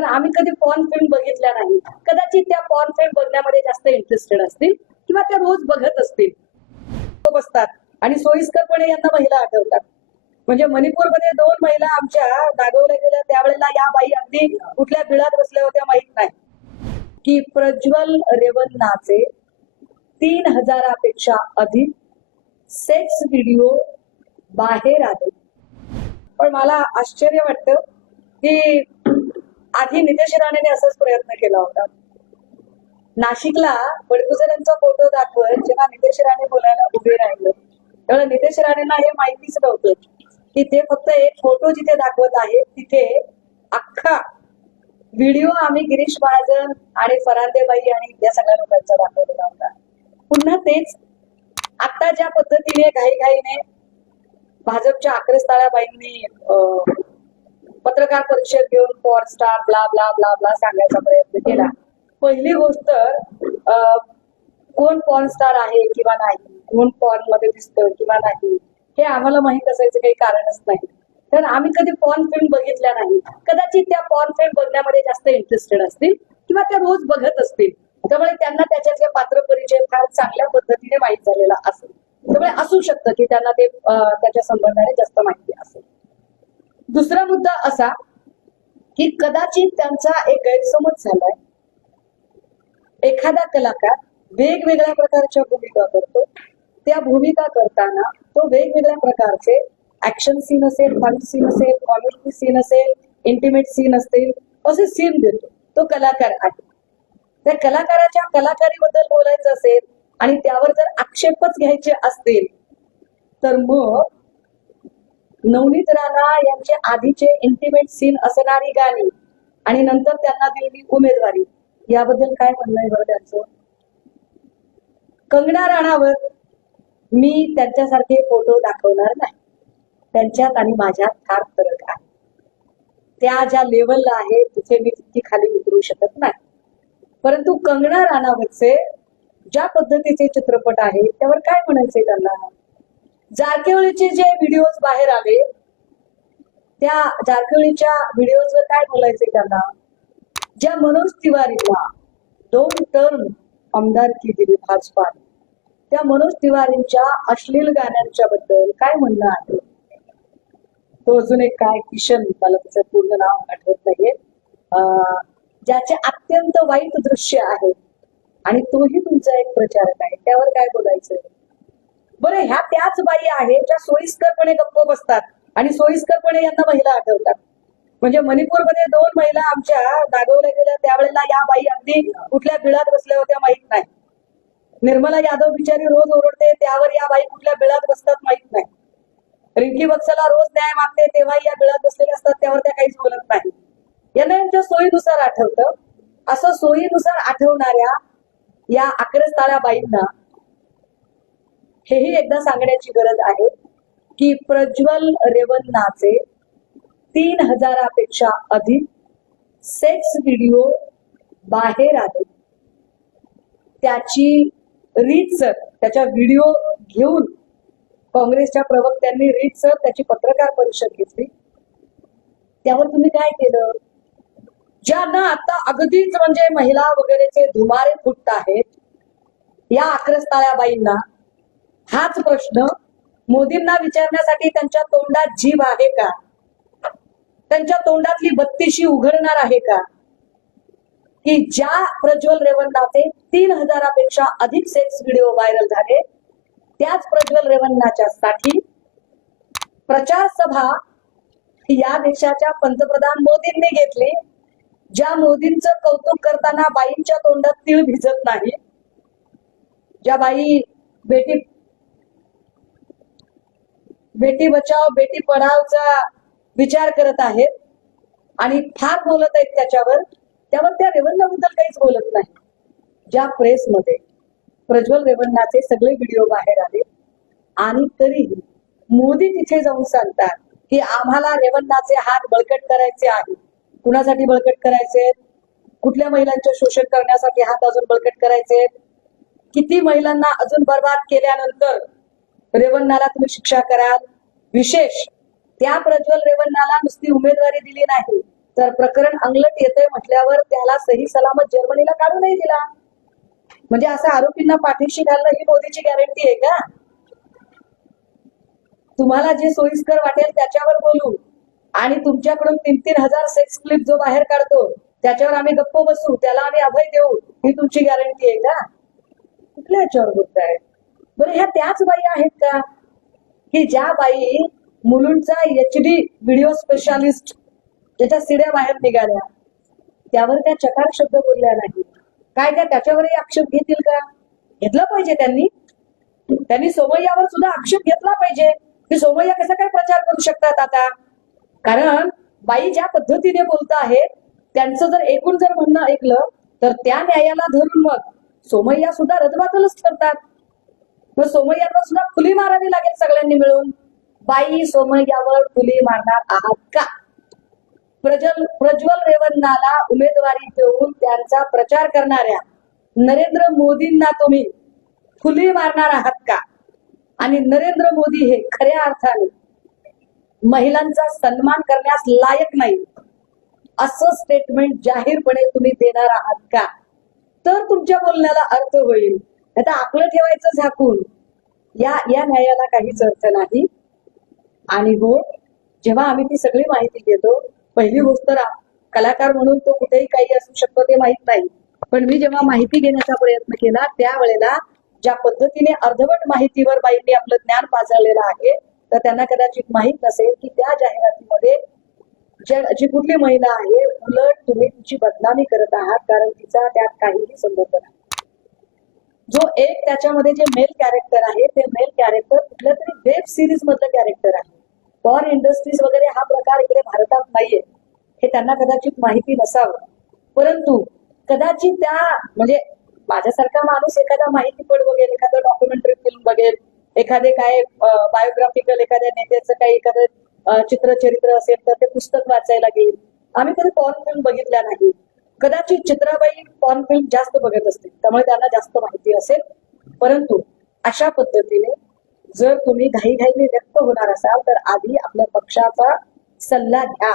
कारण आम्ही कधी पॉर्न फिल्म बघितल्या नाही. कदाचित त्या पॉर्न फिल्म बघण्यामध्ये जास्त इंटरेस्टेड असतील किंवा त्या रोज बघत असतील. बसतात आणि सोयीस्करपणे यांना महिला आठवतात. म्हणजे मणिपूरमध्ये दोन महिला आमच्या दागवल्या गेल्या. त्यावेळेला या बाई अगदी कुठल्या बिळात बसल्या होत्या माहीत नाही. की प्रज्वल रेवन्नाचे तीन हजारापेक्षा अधिक सेक्स व्हिडिओ बाहेर आले. पण मला आश्चर्य वाटतं की आधी नितेश राणेने असाच प्रयत्न केला होता. नाशिकला बडगुजरांचा फोटो दाखवत जेव्हा नितेश राणे बोलायला उभे राहिले तेव्हा नितेश राणेंना हे माहितीच नव्हतं की ते फक्त एक फोटो जिथे दाखवत आहे तिथे अख्खा व्हिडिओ आम्ही गिरीश महाजन आणि फरांदेबाई आणि या सगळ्या लोकांचा दाखवलेला होता. पुन्हा तेच आता ज्या पद्धतीने घाईघाईने भाजपच्या आक्रस्ताळाबाईंनी अं, पत्रकार परिषद घेऊन four star blah blah blah blah सांगायचा प्रयत्न केला. पहिली गोष्ट कोण पॉर्न स्टार आहे किंवा नाही? कोण पॉर्नमध्ये दिसतं किंवा नाही? हे आम्हाला माहीत असायचं काही कारणच नाही. कारण आम्ही कधी पॉर्न फिल्म बघितल्या नाही. कदाचित त्या पॉर्न फिल्म बघण्यामध्ये जास्त इंटरेस्टेड असतील किंवा त्या रोज बघत असतील. त्यामुळे त्यांना त्याच्यातले पात्र परिचय फार चांगल्या पद्धतीने माहीत झालेला असेल. त्यामुळे असू शकतं की त्यांना ते त्याच्या संबंधाने जास्त माहिती असेल. दुसरा मुद्दा असा की कदाचित त्यांचा एक गैरसमज झालाय. एखादा कलाकार वेगवेगळ्या प्रकारच्या भूमिका करतो. त्या भूमिका करताना तो वेगवेगळ्या प्रकारचे ऍक्शन सीन असेल फाईट सीन असेल कॉमेडी सीन असेल इंटिमेट सीन असतील असे सीन देतो. तो कलाकार आहे. त्या कलाकाराच्या कलाकारीबद्दल बोलायचं असेल आणि त्यावर जर आक्षेपच घ्यायचे असतील तर मग नवनीत राणा यांचे आधीचे इंटिमेट सीन असणारी गाणी आणि नंतर त्यांना दिलेली उमेदवारी. याबद्दल काय म्हणणं आहे बरं त्यांचं? कंगना राणावर मी त्यांच्यासारखे फोटो दाखवणार नाही. त्यांच्यात आणि माझ्यात फार फरक आहे. त्या ज्या लेवलला आहे तिथे मी तितकी खाली उतरू शकत नाही. परंतु कंगना राणावरचे ज्या पद्धतीचे चित्रपट आहे त्यावर काय म्हणायचंय त्यांना? जारकेवळीचे जे व्हिडिओज बाहेर आले त्या जारकेवळीच्या व्हिडिओजवर काय बोलायचंय त्यांना? ज्या मनोज तिवारीला दोन टर्म आमदारकी दिली भाजपाने त्या मनोज तिवारींच्या अश्लील गाण्यांच्या बद्दल काय म्हणणं आहे? तो अजून एक काय किशन मला त्याचं पूर्ण नाव आठवत नाहीये. अं, ज्याचे अत्यंत वाईट दृश्य आहे आणि तोही तुमचा एक प्रचारक आहे त्यावर काय बोलायचंय? बरं ह्या त्याच बाई आहेत ज्या सोयीस्करपणे गप्प बसतात आणि सोयीस्करपणे यांना महिला आठवतात. म्हणजे मणिपूरमध्ये दोन महिला आमच्या दागवल्या गेल्या त्यावेळेला या बाई अगदी कुठल्या बिळात बसल्या होत्या माहीत नाही. निर्मला यादव बिचारी रोज ओरडते त्यावर या बाई कुठल्या बिळात बसतात माहीत नाही. रिंकी बक्सला रोज न्याय मागते तेव्हाही या बिळात बसलेल्या असतात त्यावर त्या काहीच बोलत नाही. यांना यांच्या सोयीनुसार आठवतं. असं सोयीनुसार आठवणाऱ्या या अक्रस्ताळ्या बाईंना हेही एकदा सांगण्याची गरज आहे की प्रज्वल रेवन्नाचे तीन हजारापेक्षा अधिक सेक्स व्हिडिओ बाहेर आले. त्याची रीतसर त्याच्या व्हिडिओ घेऊन काँग्रेसच्या प्रवक्त्यांनी रीतसर त्याची पत्रकार परिषद घेतली. त्यावर तुम्ही काय केलं? ज्यांना आता अगदीच म्हणजे महिला वगैरेचे धुमारे फुटत आहेत या आक्रस्ताळ्या बाईंना हाच प्रश्न मोदींना विचारण्यासाठी त्यांच्या तोंडात जीभ आहे का? त्यांच्या तोंडातली बत्तीशी उघडणार आहे का? की ज्या प्रज्वल रेवन्नाचे तीन हजारापेक्षा अधिक सेक्स व्हिडिओ व्हायरल झाले त्याच प्रज्वल रेवन्नाच्या साठी प्रचार सभा या देशाच्या पंतप्रधान मोदींनी घेतली ज्या मोदींचं कौतुक करताना बाईंच्या तोंडात तीळ भिजत नाही ज्या बाई बेटी बेटी बचाव बेटी पढावचा विचार करत आहेत. आणि फार बोलत आहेत त्याच्यावर. त्यावर त्या रेवन्नाबद्दल काहीच बोलत नाही. ज्या प्रेसमध्ये प्रज्वल रेवन्नाचे सगळे व्हिडिओ बाहेर आले. आणि तरीही मोदी तिथे जाऊन सांगतात की आम्हाला रेवन्नाचे हात बळकट करायचे आहे कुणासाठी बळकट करायचे? कुठल्या महिलांचे शोषण करण्यासाठी हात अजून बळकट करायचे? किती महिलांना अजून बर्बाद केल्यानंतर रेवन्नाला तुम्ही शिक्षा कराल. विशेष त्या प्रज्वल रेवन्नाला नुसती उमेदवारी दिली नाही. तर प्रकरण अंगलट येतंय म्हटल्यावर त्याला सही सलामत जर्मनीला काढू नाही दिला. म्हणजे असं आरोपींना पाठीशी घालणं ही मोदीची गॅरंटी आहे का? तुम्हाला जे सोयीस्कर वाटेल त्याच्यावर बोलू. आणि तुमच्याकडून तीन तीन हजार सेक्स क्लिप जो बाहेर काढतो त्याच्यावर आम्ही गप्प बसू त्याला आम्ही अभय देऊ ही तुमची गॅरंटी आहे का? कुठल्या याच्यावर बोलताय? बरं ह्या त्याच बाई आहेत का? की ज्या बाई मुलुंडचा एच डी व्हिडिओ स्पेशालिस्ट त्याच्या सिड्या बाहेर निघाल्या त्यावर त्या चकार शब्द बोलल्या नाही काय काय त्याच्यावरही आक्षेप घेतील का? घेतला पाहिजे त्यांनी. त्यांनी सोमय्यावर सुद्धा आक्षेप घेतला पाहिजे. की सोमय्या कसा काय प्रचार करू शकतात आता? कारण बाई ज्या पद्धतीने बोलत आहेत त्यांचं जर एकूण जर म्हणणं ऐकलं तर त्या न्यायाला धरून मग सोमय्या सुद्धा रदबातलच ठरतात. मग सोमय्यांना सुद्धा फुली मारावी लागेल सगळ्यांनी मिळून. बाई सोमय्यावर फुली मारणार आहात का? प्रज्वल प्रज्वल रेवन्नाला उमेदवारी देऊन त्यांचा प्रचार करणाऱ्या नरेंद्र मोदींना तुम्ही फुली मारणार आहात का? आणि नरेंद्र मोदी हे खऱ्या अर्थाने महिलांचा सन्मान करण्यास लायक नाही. असं स्टेटमेंट जाहीरपणे तुम्ही देणार आहात का? तर तुमच्या बोलण्याला अर्थ होईल. आता आपलं ठेवायचं झाकून या या न्यायाला काहीच अर्थ नाही. आणि हो जेव्हा आम्ही ती सगळी माहिती घेतो पहिली गोष्ट कलाकार म्हणून तो कुठेही काही असू शकतो ते माहीत नाही. पण मी जेव्हा माहिती घेण्याचा प्रयत्न केला त्यावेळेला ज्या पद्धतीने अर्धवट माहितीवर बाईंनी आपलं ज्ञान पाजळलेलं आहे तर त्यांना कदाचित माहीत नसेल की त्या जाहिरातीमध्ये ज्या- जी कुठली महिला आहे उलट तुम्ही तिची बदनामी करत आहात कारण तिचा त्यात काहीही संबंध नाही. जो एक त्याच्यामध्ये जे मेल कॅरेक्टर आहे ते मेल कॅरेक्टर कुठल्या तरी वेब सिरीज मधलं कॅरेक्टर आहे. पॉर इंडस्ट्रीज वगैरे हा प्रकार इकडे भारतात नाहीये. हे त्यांना कदाचित माहिती नसावं. परंतु कदाचित त्या म्हणजे माझ्यासारखा माणूस एखादा माहितीपट बघेल एखादं डॉक्युमेंटरी फिल्म बघेल एखादे काय बायोग्राफिकल एखाद्या नेत्याचं काही एखादं चित्रचरित्र असेल तर ते पुस्तक वाचायला घेईल आम्ही कधी पॉर्न फिल्म बघितल्या नाही. कदाचित चित्राबाई पॉन फिल्म जास्त बघत असतील त्यामुळे त्यांना जास्त माहिती असेल. परंतु अशा पद्धतीने जर तुम्ही घाईघाईने व्यक्त होणार असाल तर आधी आपल्या पक्षाचा सल्ला घ्या.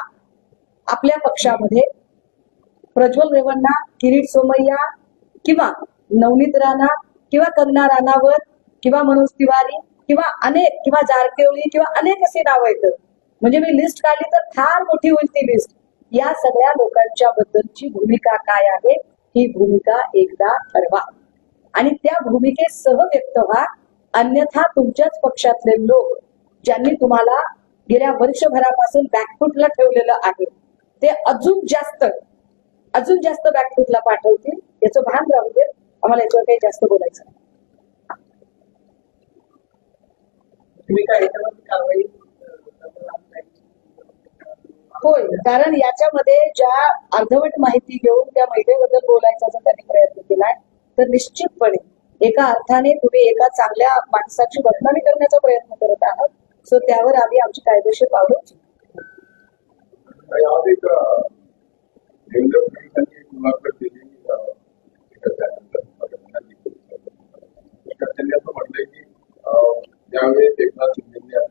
आपल्या पक्षामध्ये प्रज्वल रेवण्णा किरीट सोमय्या किंवा नवनीत राणा किंवा कंगना राणावत किंवा मनोज तिवारी किंवा अनेक किंवा जारकेवळी किंवा अनेक असे नाव येतं म्हणजे मी लिस्ट काढली तर फार मोठी होईल ती लिस्ट या सगळ्या लोकांच्या बद्दलची भूमिका काय आहे? ही भूमिका एकदा ठरवा. आणि त्या भूमिकेसह व्यक्त व्हा. अन्यथा तुमच्याच पक्षातले लोक ज्यांनी तुम्हाला गेल्या वर्षभरापासून बॅकफुटला ठेवलेलं आहे ते अजून जास्त अजून जास्त बॅकफुटला पाठवतील. याचं भान राहू दे. आम्हाला याच्यावर काही जास्त बोलायचं नाही. तुम्ही काय याच्यावरती कारवाई होय कारण याच्यामध्ये ज्या अर्धवट माहिती घेऊन त्या महिलेबद्दल बोलायचा जर त्यांनी प्रयत्न केलाय तर निश्चितपणे एका अर्थाने तुम्ही एका चांगल्या माणसाची बदनामी करण्याचा प्रयत्न करत आहात. सो त्यावर आम्ही आमची कायदेशीर पावलं दिली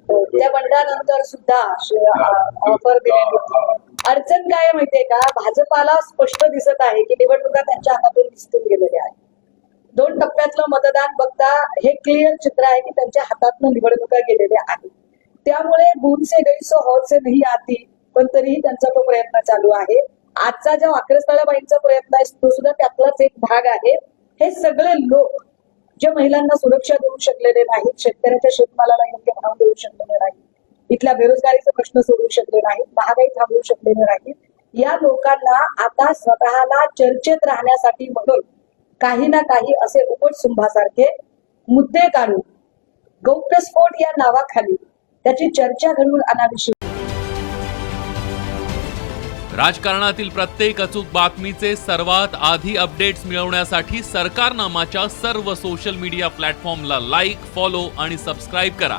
हो, त्या बंडानंतर सुद्धा ऑफर दिलेली होती अडचण काय माहितीये का? भाजपाला स्पष्ट दिसत आहे की निवडणुका त्यांच्या हातातून दिसून गेलेल्या आहेत. दोन टप्प्यातलं मतदान बघता हे क्लिअर चित्र आहे की त्यांच्या हातातनं निवडणुका गेलेल्या आहेत. त्यामुळे गुण से गई से नाही आती पण तरीही त्यांचा तो प्रयत्न चालू आहे. आजचा जो अक्रस्ताळाबाईंचा प्रयत्न आहे तो सुद्धा त्यातलाच एक भाग आहे. हे सगळे लोक जे महिलांना सुरक्षा देऊ शकलेले नाहीत शेतकऱ्याच्या शेतमालाला योग्य भाव देऊ शकलेले नाहीत इथल्या बेरोजगारीचे प्रश्न सोडवू शकले नाहीत महागाई थांबवू शकले नाहीत. या लोकांना आता स्वतःला चर्चेत राहण्यासाठी म्हणून काही ना काही असे उपटसुंभासारखे मुद्दे काढून गौप्यस्फोट या नावाखाली त्याची चर्चा घडवून आणावीशी. राजकारणातील प्रत्येक अचूक बातमीचे सर्वात आधी अपडेट्स मिळवण्यासाठी सरकारनामाच्या सर्व सोशल मीडिया प्लॅटफॉर्मला लाईक फॉलो आणि सबस्क्राईब करा.